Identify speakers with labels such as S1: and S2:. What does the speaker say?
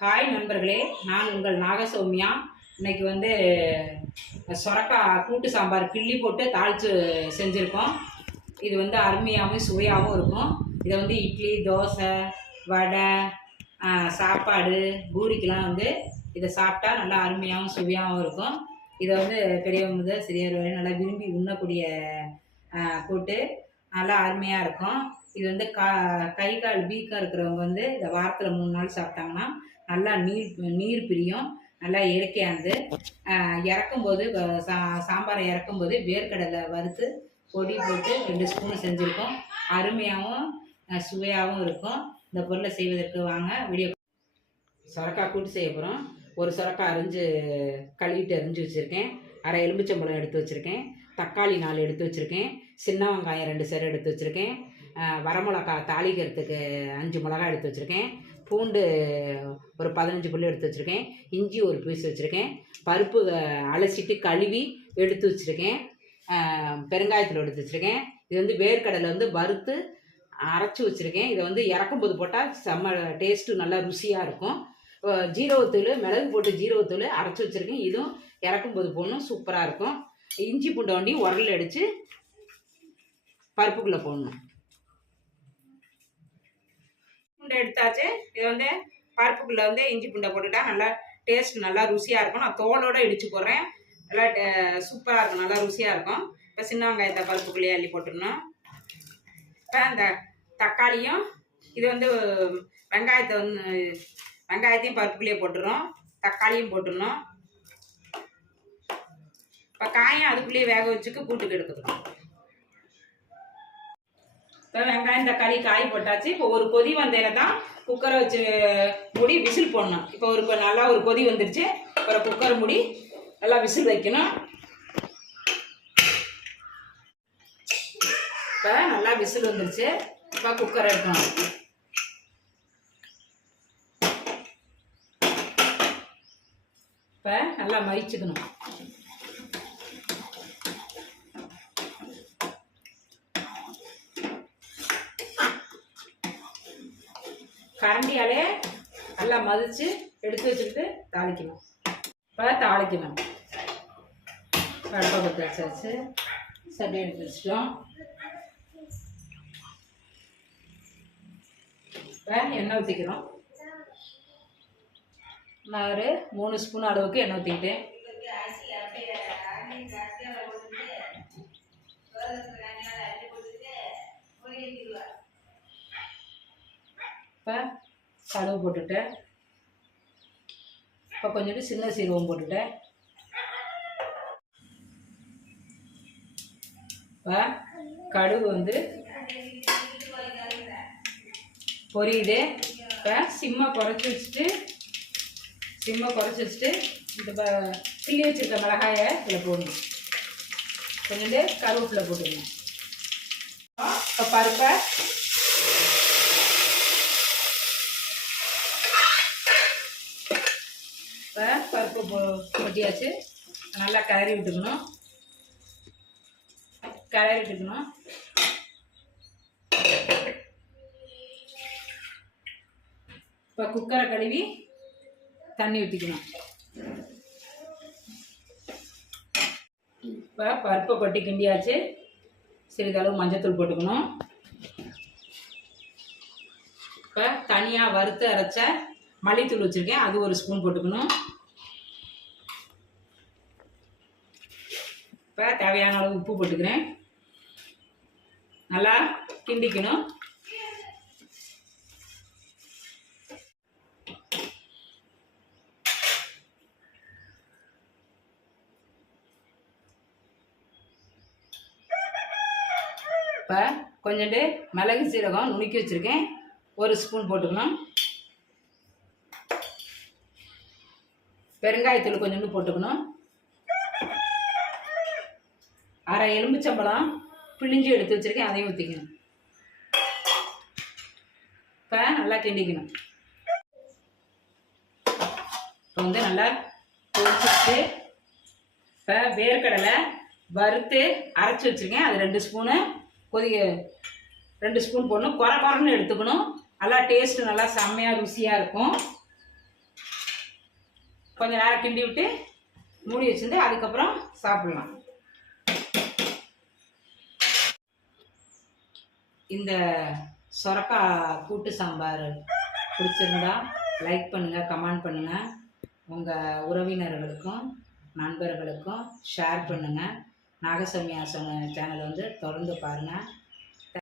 S1: Hi நண்பர்களே. நான் உங்கள் நாகசௌமியா. இன்னைக்கு வந்து சொரக்காய் கூட்டு சாம்பார் கிள்ளி போட்டு தாளித்து செஞ்சுருக்கோம். இது வந்து அருமையாகவும் சுவையாகவும் இருக்கும். இதை வந்து இட்லி தோசை வடை சாப்பாடு பூரிக்கெலாம் வந்து இதை சாப்பிட்டா நல்லா அருமையாகவும் சுவையாகவும் இருக்கும். இதை வந்து பெரியவங்க முதல் சிறியவர் வரை நல்லா விரும்பி உண்ணக்கூடிய கூட்டு. நல்லா அருமையாக இருக்கும். இது வந்து கா கை கால் வீக்காக இருக்கிறவங்க வந்து இந்த வாரத்தில் மூணு நாள் சாப்பிட்டாங்கன்னா நல்லா நீர் நீர் பிரியும். நல்லா இயற்கையானது ஆஹ் இறக்கும்போது சா சாம்பாரை இறக்கும்போது வேர்க்கடலை வறுத்து பொடி போட்டு ரெண்டு ஸ்பூன் செஞ்சுருக்கோம். அருமையாகவும் சுவையாகவும் இருக்கும். இந்த பொருளை செய்வதற்கு வாங்க. வீடியோ சொரக்காய் கூட்டு செய்ய போகிறோம் ஒரு சுரக்காய் அரிஞ்சு கழுவிட்டு அரிஞ்சு வச்சுருக்கேன். அரை எலுமிச்சம்பழம் எடுத்து வச்சுருக்கேன். தக்காளி நாலு எடுத்து வச்சுருக்கேன். சின்ன வெங்காயம் ரெண்டு சேர் எடுத்து வச்சுருக்கேன். வரமிளகா தாளிக்கிறதுக்கு அஞ்சு மிளகாய் எடுத்து வச்சுருக்கேன். பூண்டு ஒரு பதினஞ்சு புல்லு எடுத்து வச்சுருக்கேன். இஞ்சி ஒரு பீஸ் வச்சுருக்கேன். பருப்பு அலசிட்டு கழுவி எடுத்து வச்சுருக்கேன். பெருங்காயத்தில் எடுத்து வச்சுருக்கேன். இது வந்து வேர்க்கடலை வந்து வறுத்து அரைச்சி வச்சுருக்கேன். இதை வந்து இறக்கும்போது போட்டால் செம்ம டேஸ்ட்டு நல்லா ருசியாக இருக்கும். ஜீரகத்தூள் மிளகு போட்டு ஜீரகத்தூள் அரைச்சி வச்சுருக்கேன். இதுவும் இறக்கும்போது போடணும். சூப்பராக இருக்கும். இஞ்சி பூண்டை வண்டி உரல் அடித்து பருப்புக்குள்ளே போடணும். பூண்டை எடுத்தாச்சு. இது வந்து பருப்புக்குள்ளே வந்து இஞ்சி பூண்டை போட்டுட்டா நல்லா டேஸ்ட் நல்லா ருசியாக இருக்கும். நான் தோலோடு இடித்து போடுறேன். நல்லா சூப்பராக இருக்கும். நல்லா ருசியாக இருக்கும். இப்போ சின்ன வெங்காயத்தை பருப்புக்குள்ளேயே அள்ளி போட்டுடணும். இப்போ அந்த தக்காளியும் இது வந்து வெங்காயத்தை வந்து வெங்காயத்தையும் பருப்புக்குள்ளேயே போட்டுறோம். தக்காளியும் போட்டுடணும். இப்போ காயும் அதுக்குள்ளேயே வேக வச்சுக்கு கூட்டுக்கு எடுத்துக்கணும் இப்போ வெங்காயம் தக்காளி காய் போட்டாச்சு. இப்போ ஒரு கொதி வந்ததில தான் குக்கரை வச்சு மூடி விசில் போடணும். இப்போ ஒரு நல்லா ஒரு கொதி வந்துருச்சு. அப்புறம் குக்கர் மூடி நல்லா விசில் வைக்கணும். இப்போ நல்லா விசில் வந்துருச்சு. இப்போ குக்கர் எடுக்கணும். இப்போ நல்லா மறிச்சுக்கணும். கரண்டியாலே நல்லா மதிச்சு எடுத்து வச்சுக்கிட்டு தாளிக்கணும். இப்போ தாளிக்கணும். கடப்பை பற்றி வச்சாச்சு சட்டி எடுத்து வச்சிட்டோம். இப்போ எண்ணெய் ஊற்றிக்கிறோம் நான் ஒரு மூணு ஸ்பூன் அளவுக்கு எண்ணெய் ஊற்றிக்கிட்டேன் இப்போ கடுகு போட்டுட்டேன் இப்போ கொஞ்சோண்டு சின்ன சீரகம் போட்டுட்டேன் இப்போ கடுகு வந்து பொரியுது. இப்போ சிம்மை குறைச்சி வச்சுட்டு சிம்மை குறைச்சி வச்சுட்டு இந்த ப- கிள்ளி வச்சிருக்க மிளகாயை இதில் போடணும். கொஞ்சோண்டு கருவேப்பிலை போட்டுக்கணும். இப்போ பருப்பை இப்போ பருப்பு போ கொட்டியாச்சு. நல்லா கிளறி விட்டுக்கணும். கிளறி விட்டுக்கணும். இப்போ குக்கரை கழுவி தண்ணி ஊற்றிக்கணும் இப்போ பருப்பை கொட்டி கிண்டியாச்சு. சிறிதளவு மஞ்சத்தூள் போட்டுக்கணும். இப்போ தனியாக வறுத்து அரைச்ச மல்லித்தூள் வச்சுருக்கேன். அது ஒரு ஸ்பூன் போட்டுக்கணும். இப்போ தேவையான அளவு உப்பு போட்டுக்கிறேன். நல்லா கிண்டிக்கணும். இப்போ கொஞ்சோண்டு மிளகு சீரகம் நுணுக்கி வச்சுருக்கேன். ஒரு ஸ்பூன் போட்டுக்கணும். பெருங்காயத்தூள் கொஞ்சோண்டு போட்டுக்கணும். அரை எலுமிச்சம்பழம் பிழிஞ்சு எடுத்து வச்சுருக்கேன் அதையும் ஊற்றிக்கணும் இப்போ நல்லா கிண்டிக்கணும். இப்போ வந்து நல்லா கொதிச்சிட்டு இப்போ வேர்க்கடலை வறுத்து அரைச்சி வச்சுருக்கேன். அது ரெண்டு ஸ்பூனு கொதிக்க ரெண்டு ஸ்பூன் போடணும். குறை குறைன்னு எடுத்துக்கணும். நல்லா டேஸ்ட்டு நல்லா செம்மையாக ருசியாக இருக்கும். கொஞ்சம் நேரம் கிண்டி விட்டு மூடி வச்சுருந்து அதுக்கப்புறம் சாப்பிட்லாம். இந்த சொரக்கா கூட்டு சாம்பார் பிடிச்சிருந்தா லைக் பண்ணுங்கள் கமெண்ட் பண்ணுங்கள் உங்கள் உறவினர்களுக்கும் நண்பர்களுக்கும் ஷேர் பண்ணுங்கள் நாகசௌமியா சொன்ன சேனலை வந்து தொடர்ந்து பாருங்கள்